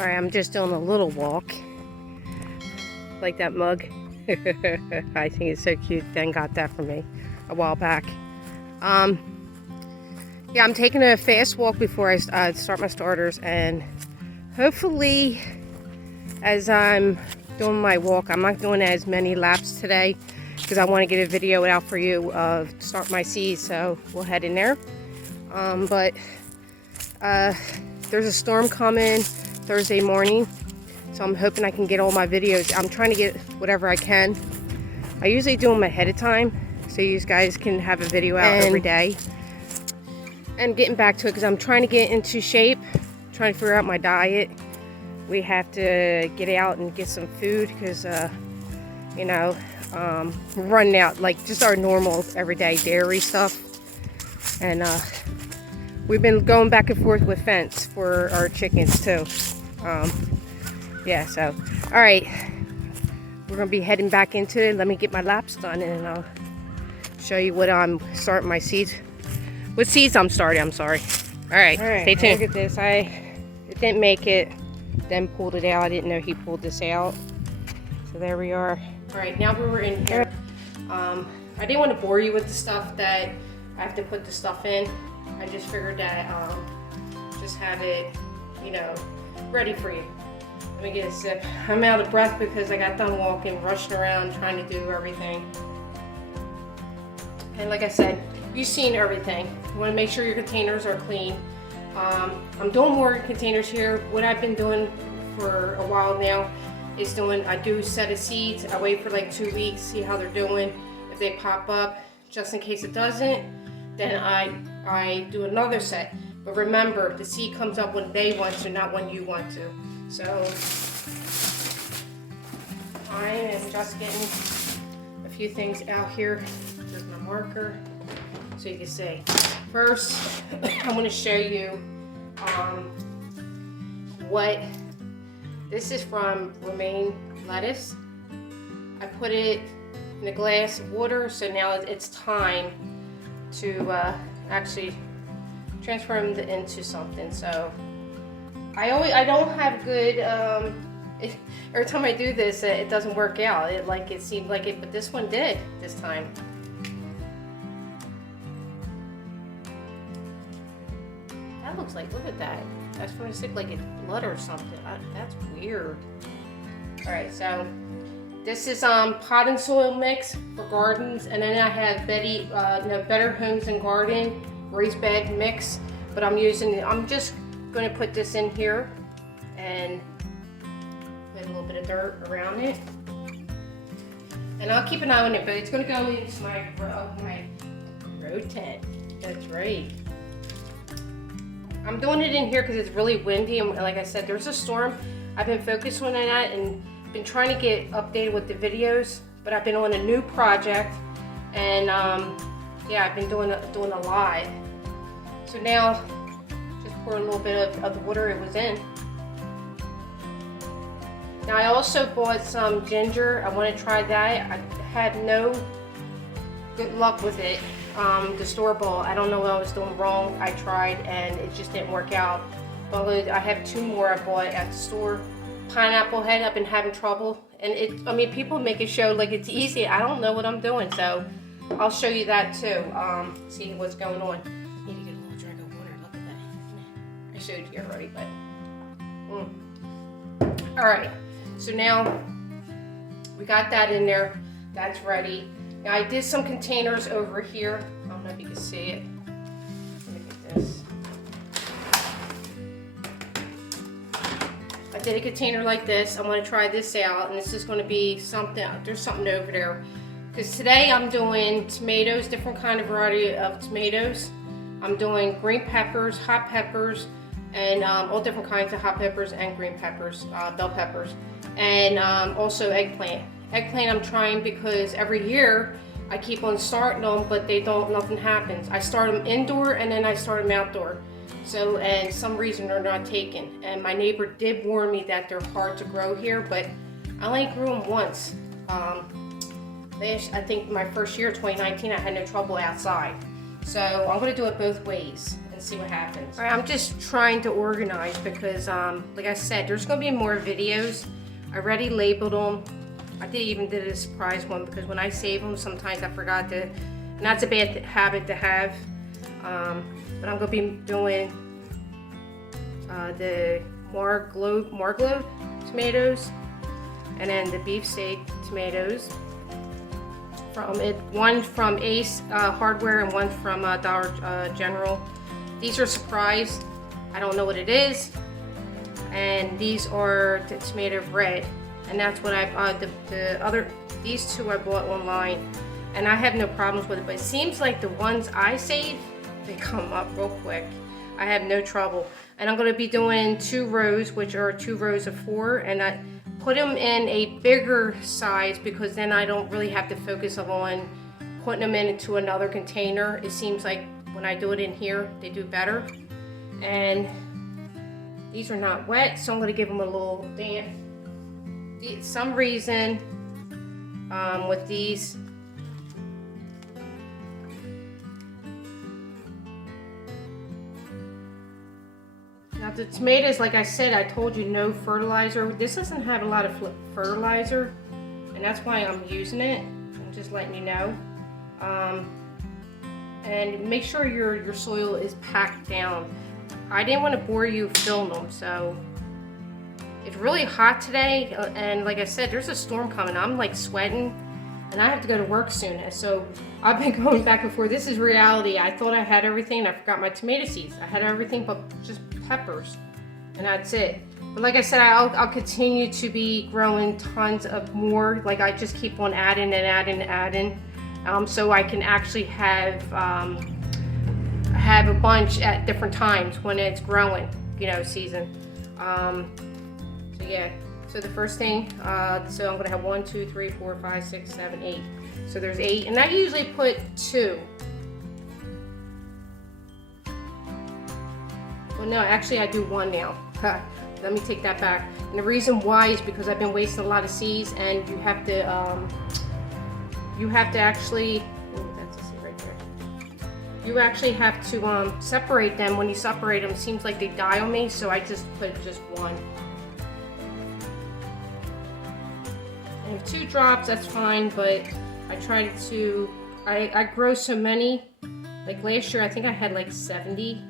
Sorry, I'm just doing a little walk. Like that mug. I think it's so cute. Dan got that for me a while back. Yeah, I'm taking a fast walk before I start my starters, and hopefully as I'm doing my walk, I'm not doing as many laps today because I want to get a video out for you of start my seeds, so we'll head in there. But there's a storm coming Thursday morning, so I'm hoping I can get all my videos. I'm trying to get whatever I can. I usually do them ahead of time so you guys can have a video out every day. And getting back to it, because I'm trying to get into shape, trying to figure out my diet. We have to get out and get some food because, you know, we're running out, like just our normal everyday dairy stuff. And we've been going back and forth with fence for our chickens too. Yeah, so, all right. We're going to be heading back into it. Let me get my laps done and I'll show you what I'm starting my seeds. What seeds I'm starting, I'm sorry. All right, stay tuned. Look at this. It didn't make it, then pulled it out. I didn't know he pulled this out. So there we are. All right, now we were in here. I didn't want to bore you with the stuff that I have to put the stuff in. I just figured that just have it, you know, ready for you. Let me get a sip. I'm out of breath because I got done walking, rushing around, trying to do everything. And like I said, you've seen everything. You want to make sure your containers are clean. I'm doing more containers here. What I've been doing for a while now is I do set of seeds. I wait for like 2 weeks, see how they're doing. If they pop up, just in case it doesn't, then I do another set. But remember, the seed comes up when they want to, not when you want to. So I am just getting a few things out here. There's my marker, so you can see. First, I want to show you what this is from romaine lettuce. I put it in a glass of water, so now it's time to actually transform it into something. So I don't have good. Every time I do this, it doesn't work out. It seemed like it, but this one did this time. That looks like, look at that. That's going to stick like it's blood or something. That's weird. All right, so this is pot and soil mix for gardens, and then I have Better Homes and Garden raised bed mix. But I'm just going to put this in here and put a little bit of dirt around it. And I'll keep an eye on it, but it's going to go into my grow tent. That's right. I'm doing it in here because it's really windy, and like I said, there's a storm. I've been focused on that and been trying to get updated with the videos, but I've been on a new project, and yeah, I've been doing a lot. So now, just pour a little bit of the water it was in. Now I also bought some ginger. I want to try that. I had no good luck with it. The store-bought, I don't know what I was doing wrong. I tried and it just didn't work out. But I have 2 more I bought at the store. Pineapple head, I've been having trouble. And I mean, people make it show like it's easy. I don't know what I'm doing, so I'll show you that too. See what's going on. Need to get a little drink of water. Look at that. I showed you already, but all right. So now we got that in there. That's ready. Now I did some containers over here. I don't know if you can see it. Let me get this. I did a container like this. I want to try this out, and this is going to be something. There's something over there. Because today I'm doing tomatoes, different kind of variety of tomatoes. I'm doing green peppers, hot peppers, and all different kinds of hot peppers and green peppers, bell peppers, and also eggplant. Eggplant I'm trying because every year I keep on starting them, but nothing happens. I start them indoor and then I start them outdoor. So, and some reason they're not taken. And my neighbor did warn me that they're hard to grow here, but I only grew them once. I think my first year, 2019, I had no trouble outside. So I'm gonna do it both ways. And and see what happens. All right, I'm just trying to organize because, like I said, there's gonna be more videos. I already labeled them. I even did a surprise one because when I save them, sometimes I forgot to, and that's a bad habit to have. But I'm gonna be doing the Marglo tomatoes, and then the beefsteak tomatoes. One from Ace Hardware and one from Dollar General. These are surprise. I don't know what it is. And these are the tomato bread. And that's what these two I bought online. And I have no problems with it, but it seems like the ones I save, they come up real quick. I have no trouble. And I'm gonna be doing 2 rows, which are 2 rows of 4, and I put them in a bigger size because then I don't really have to focus on putting them into another container. It seems like when I do it in here, they do better. And these are not wet, so I'm gonna give them a little damp. Some reason with these, now the tomatoes, like I said, I told you no fertilizer. This doesn't have a lot of fertilizer, and that's why I'm using it. I'm just letting you know. And make sure your soil is packed down. I didn't want to bore you filming them, so it's really hot today, and like I said, there's a storm coming. I'm like sweating, and I have to go to work soon. So I've been going back and forth. This is reality. I thought I had everything, and I forgot my tomato seeds. I had everything but just peppers, and that's it. But like I said, I'll continue to be growing tons of more. Like I just keep on adding and adding and adding, so I can actually have a bunch at different times when it's growing, season. So yeah, so the first thing, so I'm gonna have 1, 2, 3, 4, 5, 6, 7, 8. So there's 8, and I usually put 2. Well, no, actually I do 1 now. Let me take that back. And the reason why is because I've been wasting a lot of seeds, and you have to actually, that's a seed right there. You actually have to separate them. When you separate them, it seems like they die on me, so I just put just 1. And if 2 drops, that's fine, but I try to, I grow so many. Like last year, I think I had like 70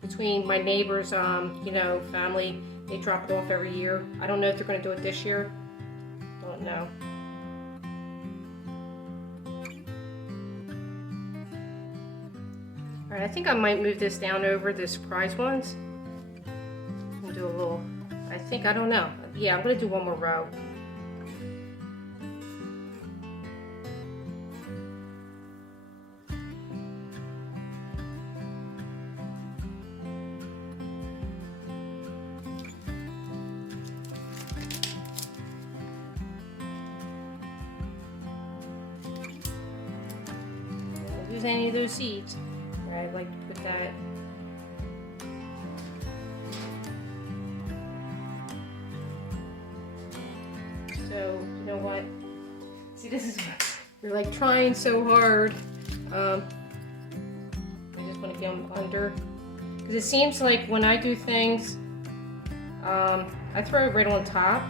between my neighbors, family. They drop it off every year. I don't know if they're gonna do it this year. Don't know. All right, I think I might move this down over the surprise ones. And do a little, I don't know. Yeah, I'm gonna do 1 more row. Don't lose any of those seeds. All right, I'd like to put that. So, you know what? See, this is, you're like trying so hard. I just want to get them under. Because it seems like when I do things, I throw it right on top,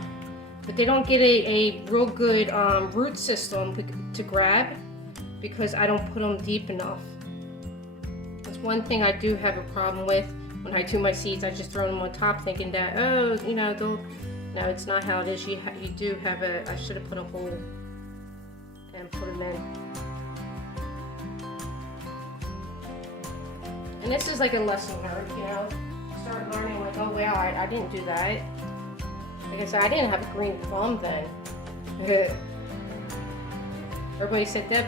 but they don't get a real good root system to grab because I don't put them deep enough. That's one thing I do have a problem with when I do my seeds. I just throw them on top thinking that, oh, they'll, no, it's not how it is. You do have I should have put a hole and put them in. And this is like a lesson learned, Start learning like, oh wow, I didn't do that. Like I said, I didn't have a green thumb then. Everybody said, Deb,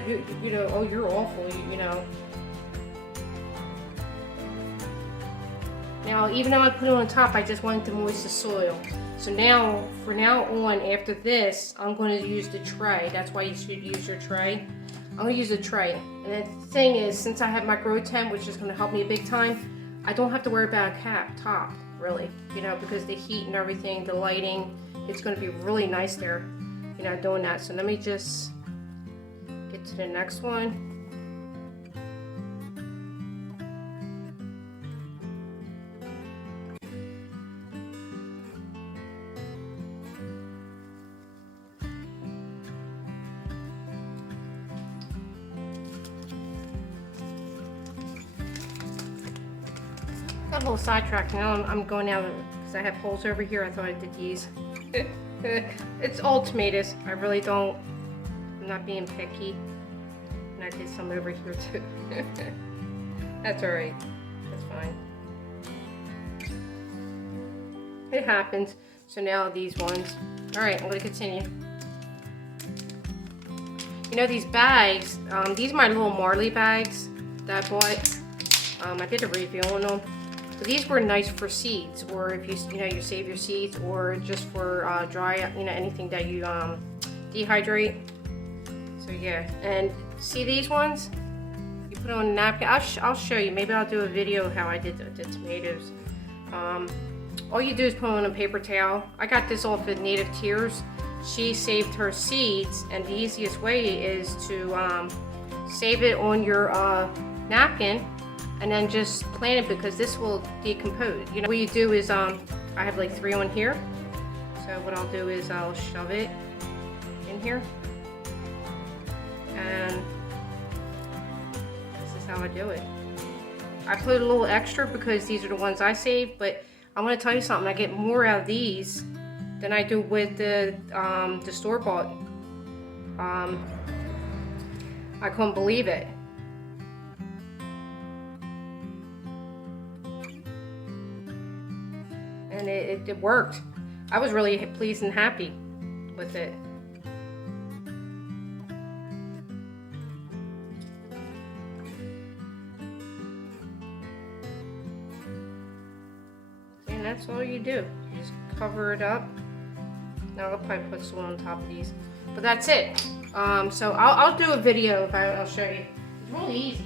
oh, you're awful, Now, even though I put it on top, I just wanted to moist the soil. So now, for now on, after this, I'm going to use the tray. That's why you should use your tray. I'm going to use a tray. And the thing is, since I have my grow tent, which is going to help me big time, I don't have to worry about a top, really. Because the heat and everything, the lighting, it's going to be really nice there, doing that. So let me just get to the next one. Got a little sidetracked. Now I'm going out because I have holes over here. I thought I did these. It's all tomatoes. I really don't. I'm not being picky. And I did some over here too. That's alright. That's fine. It happens. So now these ones. Alright, I'm going to continue. You know these bags, these are my little Marley bags that I bought. I did a review on them. But these were nice for seeds, or if you save your seeds, or just for dry, anything that you dehydrate. So yeah, and see these ones? You put on a napkin. I'll show you. Maybe I'll do a video of how I did the tomatoes. All you do is put on a paper towel. I got this off of Native Tears. She saved her seeds, and the easiest way is to save it on your napkin and then just plant it, because this will decompose. You know what you do is I have like 3 on here. So what I'll do is I'll shove it in here, and this is how I do it. I put a little extra because these are the ones I saved, but I want to tell you something. I get more out of these than I do with the store-bought. I couldn't believe it. And it worked. I was really pleased and happy with it. And that's all you do. You just cover it up. Now I'll probably put some on top of these, but that's it. So I'll do a video if I'll show you. It's really easy.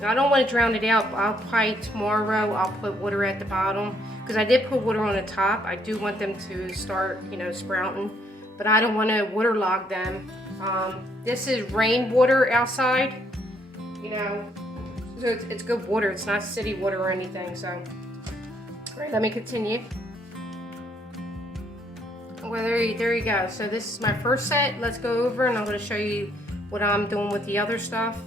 Now, I don't want to drown it out, but I'll probably tomorrow I'll put water at the bottom, because I did put water on the top. I do want them to start, sprouting, but I don't want to waterlog them. This is rainwater outside, so it's good water. It's not city water or anything. So, all right, let me continue. Well, there you go. So this is my first set. Let's go over, and I'm going to show you what I'm doing with the other stuff.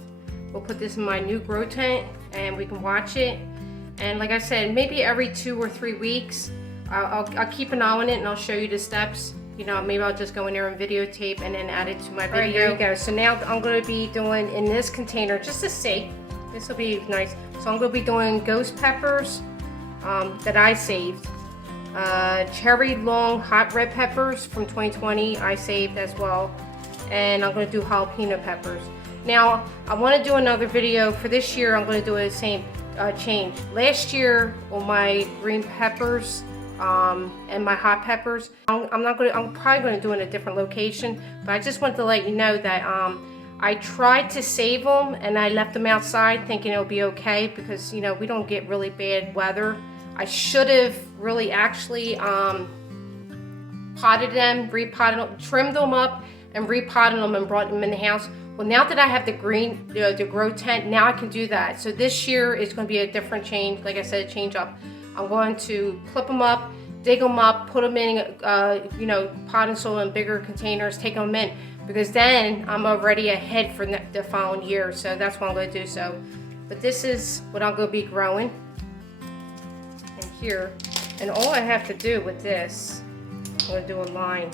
We'll put this in my new grow tent, and we can watch it. And like I said, maybe every 2 or 3 weeks, I'll keep an eye on it, and I'll show you the steps. Maybe I'll just go in there and videotape and then add it to my video. All right, here you go. So now I'm going to be doing in this container, just to see. This will be nice. So I'm going to be doing ghost peppers that I saved. Cherry long hot red peppers from 2020 I saved as well. And I'm going to do jalapeno peppers. Now, I want to do another video for this year. I'm going to do the same change. Last year on my green peppers and my hot peppers, I'm probably going to do it in a different location, but I just wanted to let you know that I tried to save them, and I left them outside thinking it'll be okay, because we don't get really bad weather. I should have really actually potted them, repotted them, trimmed them up and repotted them and brought them in the house. Well, now that I have the green, the grow tent, now I can do that. So this year is going to be a different change. Like I said, a change up. I'm going to clip them up, dig them up, put them in, pot and soil in bigger containers, take them in, because then I'm already ahead for the following year. So that's what I'm going to do. So, but this is what I'm going to be growing in here. And all I have to do with this, I'm going to do a line.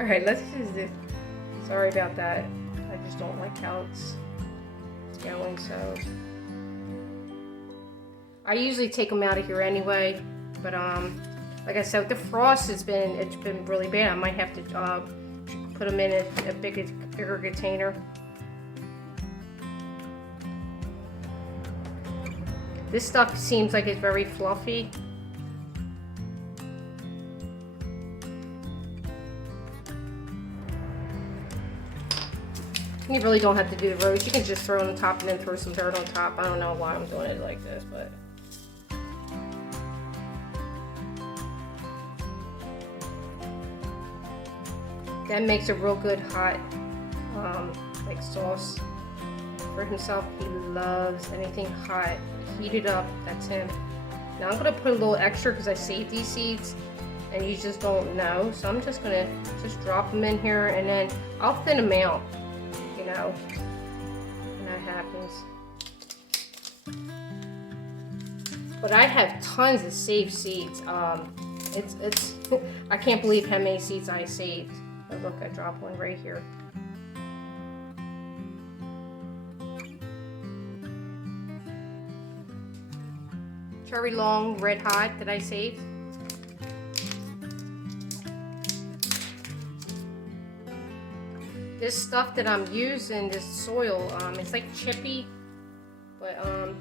All right, let's use this. Sorry about that. I just don't like how it's going. So I usually take them out of here anyway. But like I said, the frost it's been really bad. I might have to put them in a bigger container. This stuff seems like it's very fluffy. You really don't have to do the rows. You can just throw it on top and then throw some dirt on top. I don't know why I'm doing it like this, but. That makes a real good hot, like sauce for himself. He loves anything hot. Heat it up, that's him. Now I'm gonna put a little extra because I saved these seeds. and you just don't know. So I'm just gonna just drop them in here, and then I'll thin them out, you know, when that happens. But I have tons of saved seeds. It's I can't believe how many seeds I saved. But look, I dropped one right here. Cherry Long Red Hot that I saved. This stuff that I'm using, this soil, it's like chippy, but oh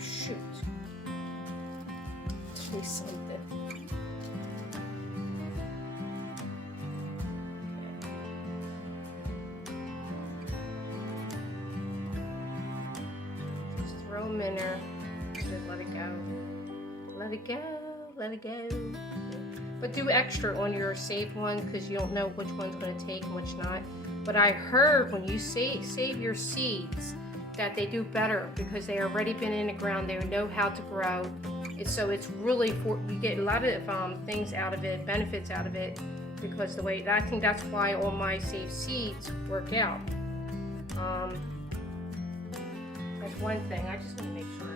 shoot, do something. Just throw them in there. Just let it go. Let it go. Let it go. But do extra on your saved one because you don't know which one's going to take and which not. But I heard when you save your seeds that they do better because they already been in the ground. They know how to grow. So it's really you get a lot of things out of it, benefits out of it, because the way I think that's why all my saved seeds work out. That's one thing. I just want to make sure.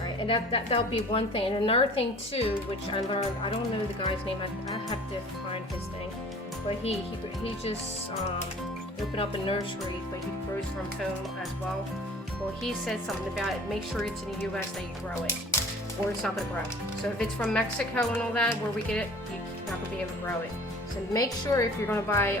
Right, and that'll be one thing. And another thing too, which I learned, I don't know the guy's name. I have to find his thing, but he just opened up a nursery, but he grows from home as well. Well, he said something about it. Make sure it's in the U.S. that you grow it, or it's not gonna grow. So if it's from Mexico and all that, where we get it, you're not gonna be able to grow it. So make sure if you're gonna buy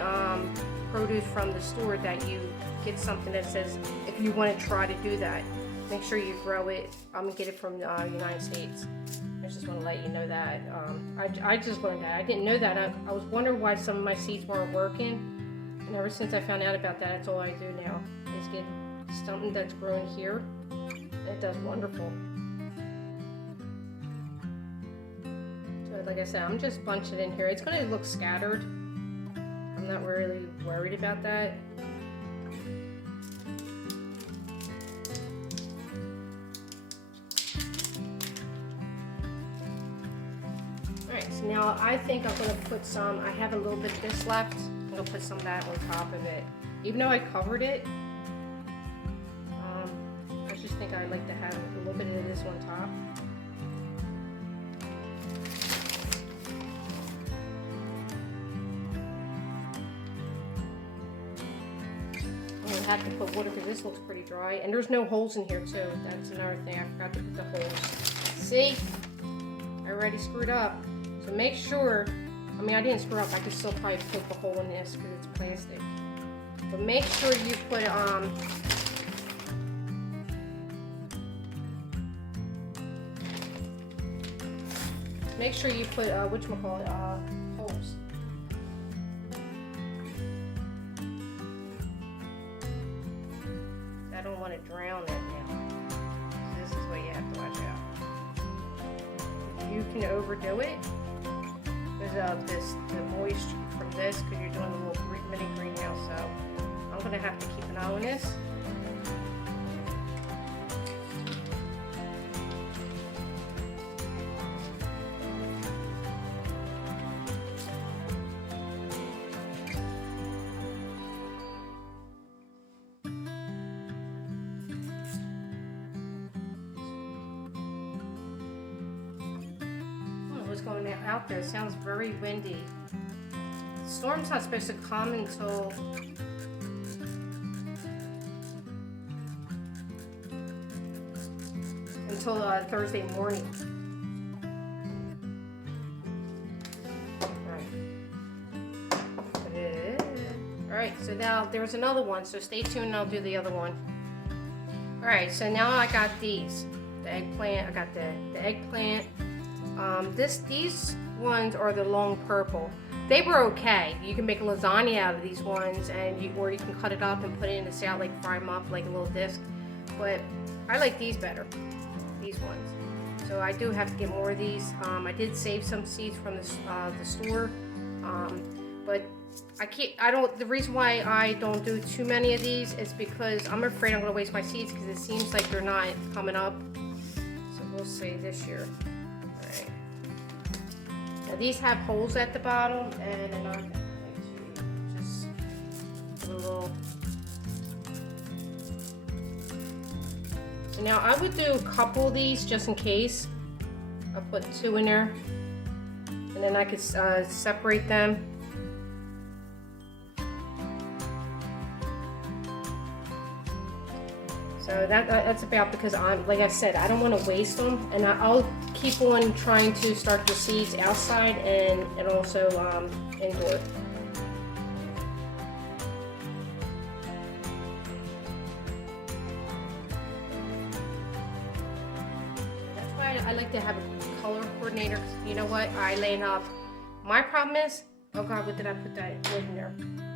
produce from the store that you get something that says if you want to try to do that. Make sure you grow it. I'm gonna get it from the United States. I just want to let you know that. I just learned that. I didn't know that. I was wondering why some of my seeds weren't working. And ever since I found out about that, that's all I do now. Is get something that's growing here. And it does wonderful. So like I said, I'm just bunching it in here. It's gonna look scattered. I'm not really worried about that. So now I think I'm going to put some, I have a little bit of this left, I'm going to put some of that on top of it. Even though I covered it, I just think I like to have a little bit of this on top. I'm going to have to put water because this looks pretty dry. And there's no holes in here too. That's another thing. I forgot to put the holes. See? I already screwed up. So make sure, I mean I didn't screw up, I could still probably poke a hole in this because it's plastic. But make sure you put whatchamacallit, holes. I don't want to drown it now. This is what you have to watch out. You can overdo it because of the moisture from this, because you're doing a little mini greenhouse. So I'm gonna have to keep an eye on this. Going out there. It sounds very windy. The storm's not supposed to come until Thursday morning. Alright, so now there's another one, so stay tuned and I'll do the other one. Alright, so now I got these. The eggplant, I got the eggplant. These ones are the long purple. They were okay. You can make lasagna out of these ones, or you can cut it up and put it in the salad, like fry them up like a little disc. But I like these better, these ones. So I do have to get more of these. I did save some seeds from the store, but the reason why I don't do too many of these is because I'm afraid I'm gonna waste my seeds because it seems like they're not coming up. So we'll see this year. All right. Now these have holes at the bottom, and then I'm just a little. And now I would do a couple of these just in case. I'll put 2 in there, and then I could separate them. So that's about, because like I said, I don't want to waste them, and I'll keep on trying to start the seeds outside and also indoor. That's why I like to have a color coordinator. You know what? I line up. My problem is, oh God, what did I put that in there?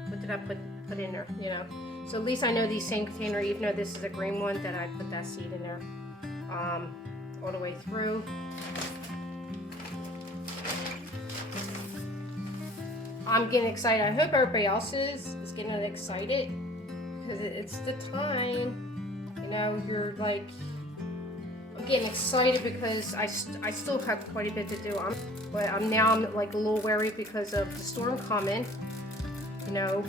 What did I put in there? You know. So at least I know the same container, even though this is a green one, that I put that seed in there all the way through. I'm getting excited. I hope everybody else is getting excited, because it's the time. You know, you're like, I'm getting excited because I still have quite a bit to do. But I'm like a little wary because of the storm coming. You know.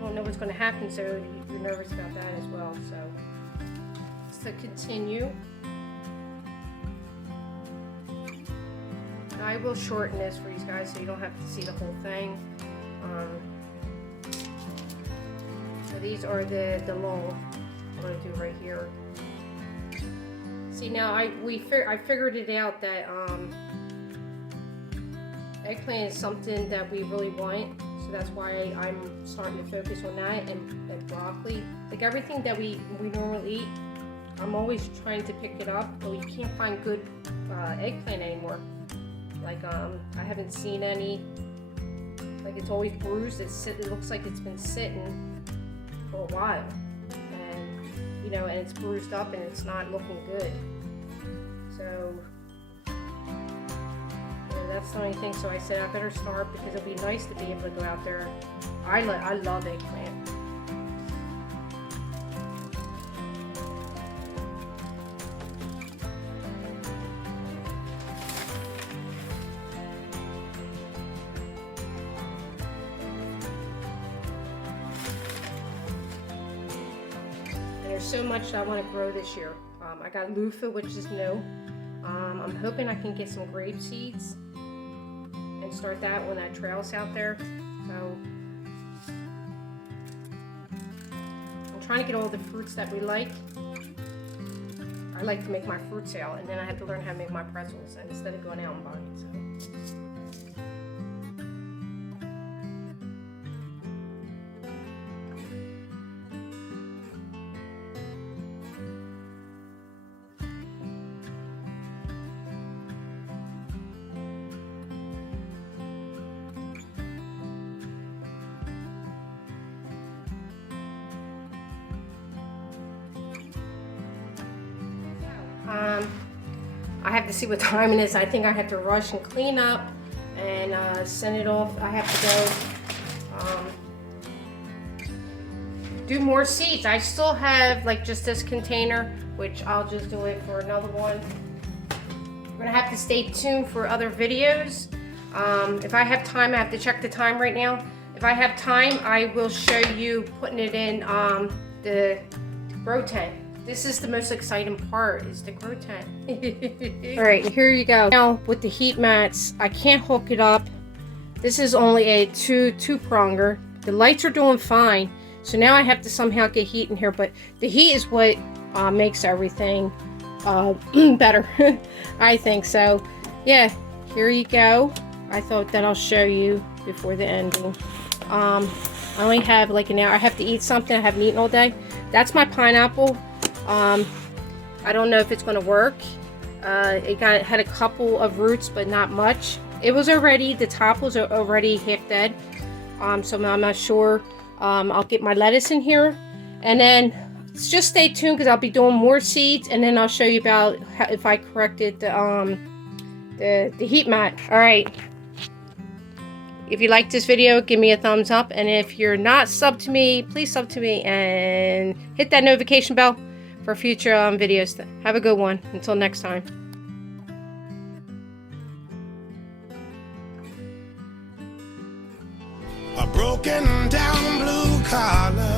Don't know what's going to happen, so you're nervous about that as well. So continue. I will shorten this for you guys so you don't have to see the whole thing. So these are the long I'm going to do right here. See, now I figured it out that eggplant is something that we really want. So that's why I'm starting to focus on that, and broccoli. Like everything that we normally eat, I'm always trying to pick it up, but we can't find good eggplant anymore. Like I haven't seen any. Like it's always bruised. It looks like it's been sitting for a while, and you know, and it's bruised up and it's not looking good. So. That's the only thing. So I said I better start, because it'll be nice to be able to go out there. I love eggplant. And there's so much that I want to grow this year. I got loofah, which is new. I'm hoping I can get some grape seeds and start that when that trail's out there. So I'm trying to get all the fruits that we like. I like to make my fruit salad, and then I have to learn how to make my pretzels instead of going out and buying. So. I have to see what time it is. I think I have to rush and clean up and send it off. I have to go do more seeds. I still have like just this container, which I'll just do it for another one. We're gonna have to stay tuned for other videos. If I have time, I have to check the time right now. If I have time, I will show you putting it in the grow tent. This is the most exciting part, is the grow tent. All right, here you go. Now with the heat mats, I can't hook it up. This is only a two-pronger. The lights are doing fine, so now I have to somehow get heat in here. But the heat is what makes everything better. I think so. Yeah, here you go. I thought that I'll show you before the ending. I only have like an hour. I have to eat something. I haven't eaten all day. That's my pineapple. I don't know if it's going to work. It had a couple of roots, but not much. It was already, the top was already half dead. So I'm not sure. I'll get my lettuce in here, and then just stay tuned, because I'll be doing more seeds, and then I'll show you about how, if I corrected the heat mat. All right. If you liked this video, give me a thumbs up. And if you're not subbed to me, please sub to me and hit that notification bell for future videos. Have a good one. Until next time. A broken down blue collar